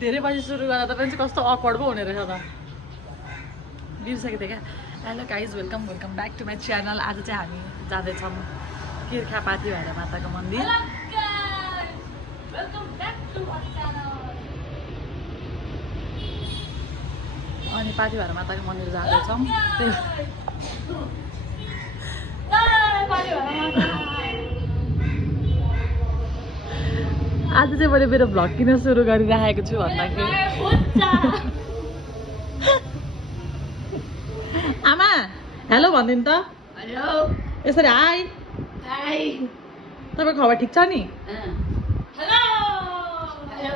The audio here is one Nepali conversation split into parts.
धेरै पछि सुरु गर्दा त पनि कस्तो अकवर्ड पो हुने रहेछ त बिर्सेको थिएँ क्या hello guys welcome back to my channel आज चाहिँ हामी जाँदैछौँ किर्खापाती भएर माताको मन्दिर अनि पाती भएर माताको मन्दिर जाँदैछौँ आज चाहिँ मैले मेरो भ्लग किन सुरु गरिराखेको छु भन्दाखेरि आमा हेलो भनिदिनु त हेलो यसरी हाई हाई तपाईँको खबर ठिक छ नि हेलो हेलो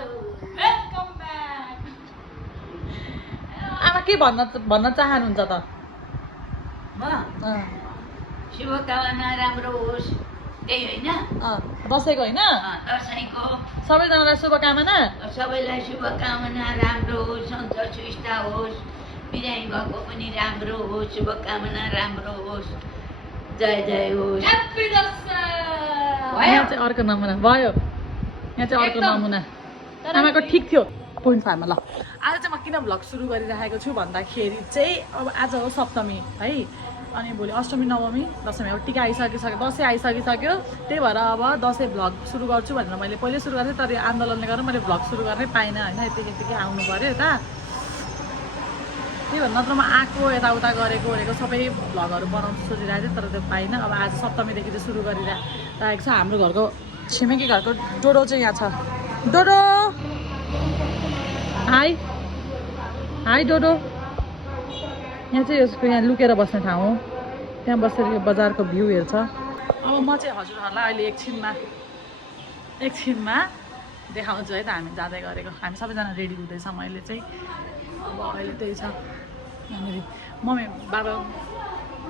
वेलकम ब्याक आमा के भन्न चाहनुहुन्छ त म शुभकामना राम्रो होस् त्यही होइन दसैँको होइन दसैँको सबैजनालाई शुभकामना सबैलाई शुभकामना राम्रो होस् सन्तोष सुस्ता होस् बिरामी भएको पनि राम्रो होस् शुभकामना राम्रो होस् जय जय होस् ह्याप्पी दसैँ यहाँ चाहिँ अर्को नमुना भयो यहाँ चाहिँ अर्को नमुना आमाको ठिक थियो 0.5 मा ल आज चाहिँ म किन भ्लग सुरु गरिराखेको छु भन्दाखेरि चाहिँ अब आज हो सप्तमी है अनि भोलि अष्टमी नवमी दशमी अब टिका आइसकिसक्यो दसैँ आइसकिसक्यो त्यही भएर अब दसैँ भ्लग सुरु गर्छु भनेर मैले पहिले सुरु गरेँ तर आन्दोलनले गर्दा मैले भ्लग सुरु गर्नै पाइनँ होइन यतिकै आउनु पऱ्यो यता त्यही भएर नत्र म आएको यताउता गरेको सबै भ्लगहरू बनाउनु सोचिरहेको थिएँ तर त्यो पाइनँ अब आज सप्तमीदेखि चाहिँ सुरु गरिरहेको छ हाम्रो घरको छिमेकी घरको डोडो चाहिँ यहाँ छ डोडो हाई हाई डोडो यहाँ चाहिँ यसको यहाँ लुकेर बस्ने ठाउँ हो त्यहाँ बसेर यो बजारको भ्यू हेर्छ अब म चाहिँ हजुरहरूलाई अहिले एकछिनमा देखाउँछु है त हामी जाँदै गरेको हामी सबैजना रेडी हुँदैछ मैले चाहिँ अब अहिले त्यही छ यहाँनिर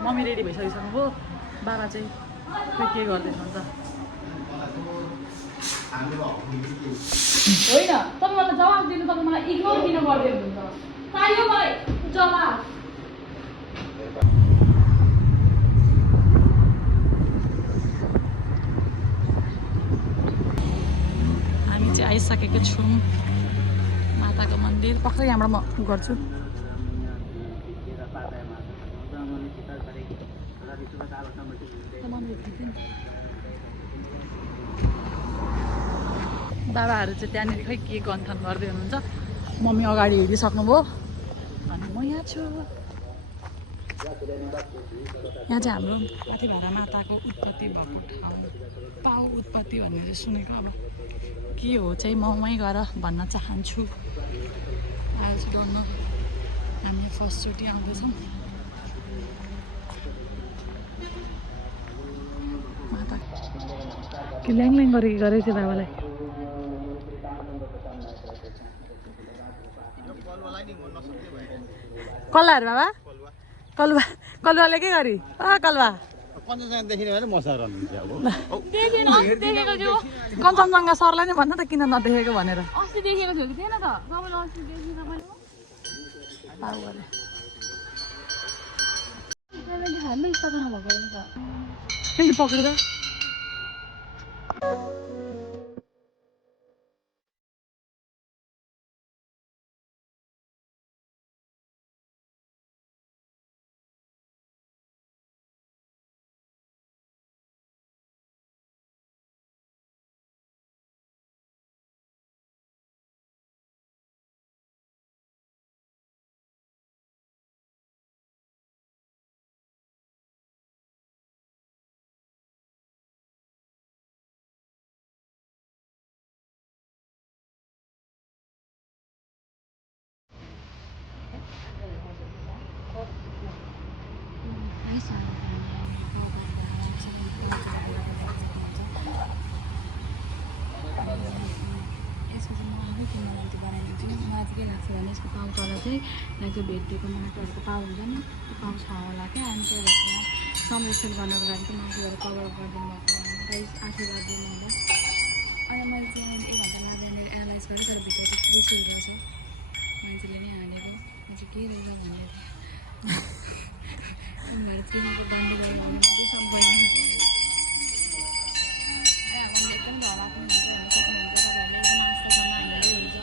मम्मी रेडी भइसकिसक्नुभयो बाबा चाहिँ खोइ के गर्दैछ होइन तपाईँ मलाई जवाफ दिनु तपाईँ मलाई इग्नोर किन गर्दै हुनुहुन्छ चाहियो मलाई जवाफ हामी चाहिँ आइसकेको छौँ माताको मन्दिर पक्कै यहाँबाट म गर्छु बाबाहरू चाहिँ त्यहाँनिर खै के गन्थन गर्दै हुनुहुन्छ मम्मी अगाडि हिँडिसक्नुभयो अनि म यहाँ छु यहाँ चाहिँ हाम्रो पाती भाडा माताको उत्पत्ति भएको ठाउँ पाउ उत्पत्ति भन्ने चाहिँ सुनेको अब के हो चाहिँ म वहीँ गएर भन्न चाहन्छु आज डोन्ट नो हामी फर्स्टचोटि आउँदैछौँ माता के ल्याङ गरेको थियो बाबालाई कल्लाहरू बाबा कलुवाले के गरी कलुवा कञ्चनजङ्घा सरलाई नै भन्नु त किन नदेखेको भनेर अस्ति देखेको थियो कि थिएन त तपाईँले अस्ति देखेको किन पक्रिँदा यसको पाउ तल चाहिँ यहाँ चाहिँ भेटिएको माटोहरूको पाउ हुन्छ नि त्यो पाउ छ होला क्या अनि त्यही भएर संरक्षण गर्नको लागि चाहिँ मान्छेहरू कभर गरिदिनु भएको गाइस आशीर्वाद दिनु हुँदै अनि मैले चाहिँ 1 घन्टा लाग्दा यहाँनिर एनालाइज गरेँ तर भित्र चाहिँ त्रिशुल रहेछ मान्छेले नै हानेको म चाहिँ के रहेछ भनेर भएर त्रिशुलको बन्दी गरेर सम्पर्क एकदम ढलाएको हुन्छ हेर्न सक्नुहुन्छ तपाईँहरूले एकदम आस्थासँग हिँड्दै हुन्छ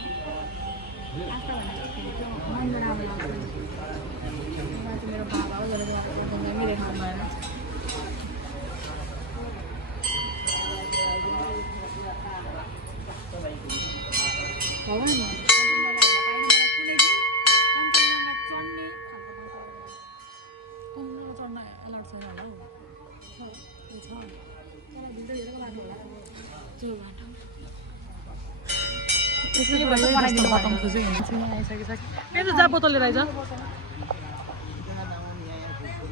भगवान् कञ्चनजङ्घा हेर्न पाइनु मलाई कुनै दिन कञ्चनजङ्घा चढ्ने खालको चढ्न एलाउड छैन होला हौ छ तर भिडियो हेरेको बाटो होला त्यो बाटो त्यसले गर्दा बनाइदिनु बताउनु खोजेँ यहाँ आइसकिसक्यो मेरो जा बोतल लिएर आइज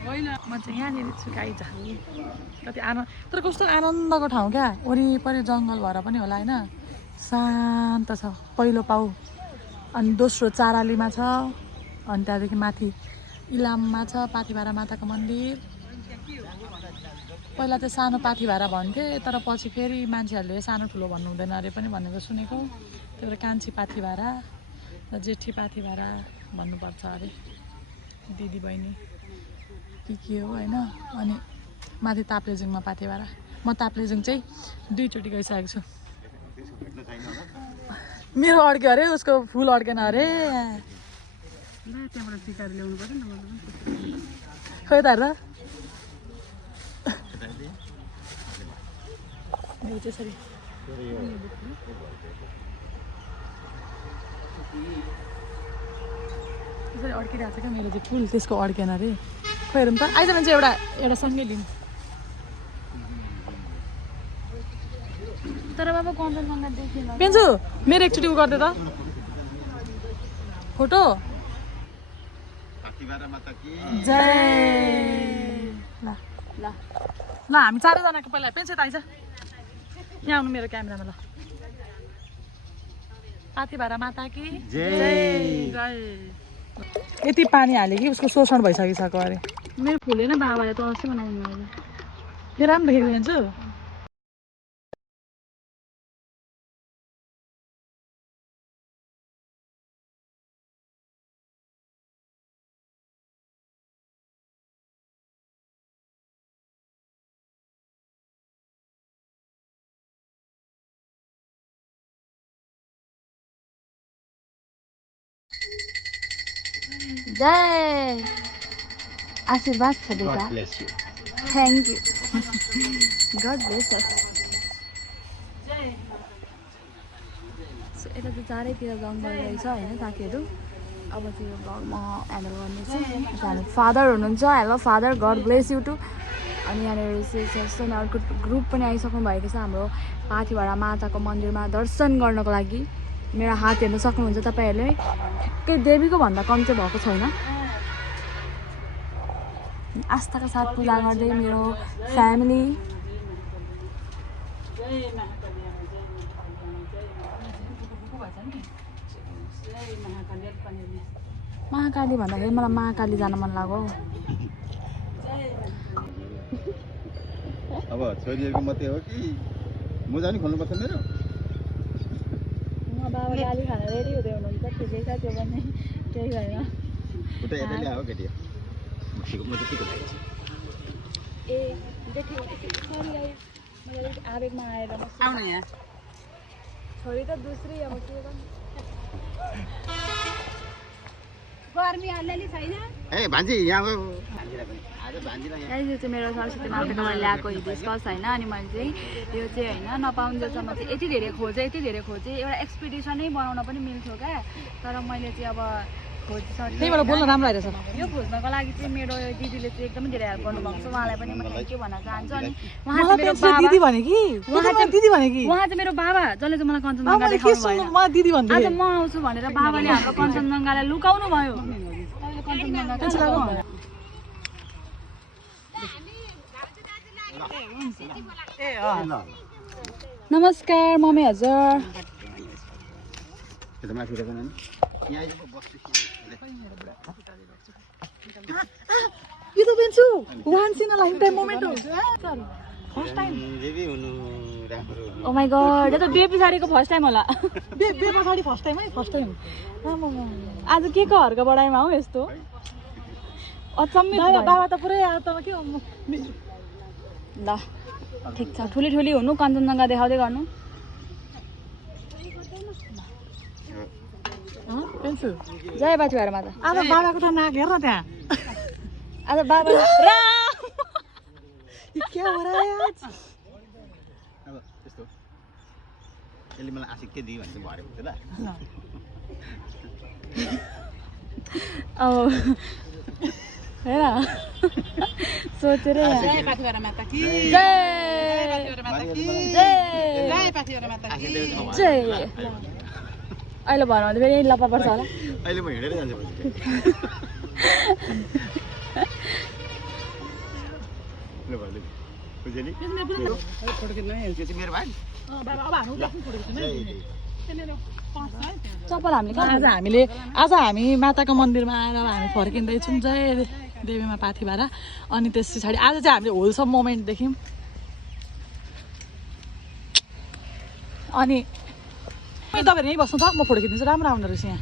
होइन म चाहिँ यहाँनिर छु आइज कति आनन्द तर कस्तो आनन्दको ठाउँ क्या वरिपरि जङ्गल भएर पनि होला होइन शान्त छ पहिलो पाउ अनि दोस्रो चारालीमा छ अनि त्यहाँदेखि माथि इलाममा छ पाथिभारा माताको मन्दिर पहिला चाहिँ सानो पाथिभारा भन्थे तर पछि फेरि मान्छेहरूले सानो ठुलो भन्नु हुँदैन अरे पनि भनेको सुनेको त्यही भएर कान्छी पाथिभारा र जेठी पाथिभारा भन्नुपर्छ अरे दिदी बहिनी के हो होइन अनि माथि ताप्लेजुङमा पाथिभारा म ताप्लेजुङ चाहिँ 2 चोटि गइसकेको छु मेरो अड्क्यो अरे उसको फुल अड्केन अरे त्यहाँबाट सिकाएर ल्याउनु पर्छ नि खोइ त हेर त्यसरी त्यसरी अड्किरहेको छ क्या मेरो चाहिँ फुल त्यसको अड्केन अरे खोइ हेरौँ त आइज भने चाहिँ एउटा सँगै लिउँ तर बाबा कञ्चनजङ्घा देखेन पेन्छु मेरो एकचोटि उ गरिदिए त फोटो जय ल ल ल हामी चारैजनाको पहिला पेन्छु त आइज यहाँ आउनु मेरो क्यामेरामा ल पाथिभारा माता कि जय जय यति पानी हाल्यो कि उसको शोषण भइसकिसक्यो अरे मेरो फुलेन बाबाले त अस्ति बनाउनु मैले यो राम्रो देखेको हेर्छु जय आशीर्वाद छ बेटा thank you God bless us so यता चाहिँ चारैतिर जङ्गल रहेछ होइन साथीहरू अब चाहिँ यो भ्लग म ह्यान्डल गर्नेछु हामी फादर हुनुहुन्छ hello father God bless you too अनि यहाँनिर चाहिँ अर्को ग्रुप पनि आइसक्नु भएको छ हाम्रो पाथिभारा माताको मन्दिरमा दर्शन गर्नको लागि मेरो हात हेर्न सक्नुहुन्छ तपाईँहरूले ठ्याक्कै देवीको भन्दा कम चाहिँ भएको छैन आस्थाका साथ पूजा गर्दै मेरो फ्यामिली महाकाली भन्दाखेरि मलाई महाकाली जान मन लाग्यो अब छोरीहरूको मात्रै हो कि मोजा नि खोल्नुपर्छ मेरो बाबा गाली खान रेडी हुँदै हुनुहुन्छ ठिकै छ त्यो पनि केही भएन उता यता ल्याऊ केटी म चाहिँ के लागेको ए देखि सरी गाइस मैले आवेगमा आएर आउनु यहाँ छोरी त दूसरी अब के गर्नु गर्मी अलिअलि छैन ए भान्जी यहाँ आज भान्जीलाई यो चाहिँ मेरो सरस्वती माताको मैले ल्याएको हिबिस्कस होइन अनि मैले चाहिँ यो चाहिँ होइन नपाउन्जेलसम्म चाहिँ यति धेरै खोजेँ एउटा एक्सपिडिसनै बनाउन पनि मिल्थ्यो क्या तर मैले चाहिँ अब त्यहीबाट बोल्न राम्रो आइरहेछ यो खोज्नको लागि चाहिँ मेरो दिदीले चाहिँ एकदमै धेरै हेल्प गर्नुभएको छ उहाँलाई पनि म थ्याङ्क यू भन्न चाहन्छु अनि उहाँ चाहिँ मेरो बाबा दिदी भने कि उहाँ चाहिँ मेरो बाबा जसले चाहिँ मलाई कञ्चनजङ्घा देखाउनु भयो दिदी भन्दै आज म आउँछु भनेर बाबाले हाम्रो कञ्चनजङ्घालाई लुकाउनु भयो नमस्कार मम्मी हजुर यो त बेन्छु once in a lifetime moment हो first time oh my god यो त बिहे पछाडिको फर्स्ट टाइम होला बिहे पछाडि फर्स्ट टाइम है फर्स्ट टाइम आज के को हर्क बढाइमा हो यस्तो अचम्मित बाबा त पुरै आएर त के ल ठिक छ ठुली ठुली हुनु कञ्चनजङ्घा देखाउँदै गर्नु पेन्छु जय पाथिभारा माता आज बाबाको त नाक हेर न त्यहाँ आज बाबा के हो र आज यसले मलाई आशिक के दियो भने चाहिँ भरे हुन्छ ल अब हेर सोचेर जय अहिले भएर भने फेरि लप्पा पर्छ होला अहिले म हिँडेर जान्छु ल भन्दै बुझेली त्यो चाहिँ मेरो भाइ चप्पल हामीले आज हामी माताको मन्दिरमा आएर हामी फर्किँदैछौँ जय देवीमा पाथिभरा अनि त्यस पछाडि आज चाहिँ हामीले होलसम मोमेन्ट देख्यौँ अनि तपाईँहरू यहीँ बस्नु त म फोटो खिच्दिन्छु राम्रो आउँदो रहेछ यहाँ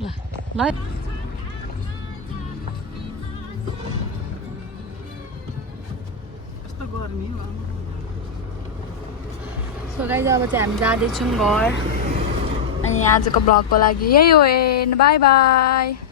ल ल कस्तो गर्मी सो गाइज अब चाहिँ हामी जाँदैछौँ घर अनि आजको ब्लगको लागि यही हो एन्ड बाई बाई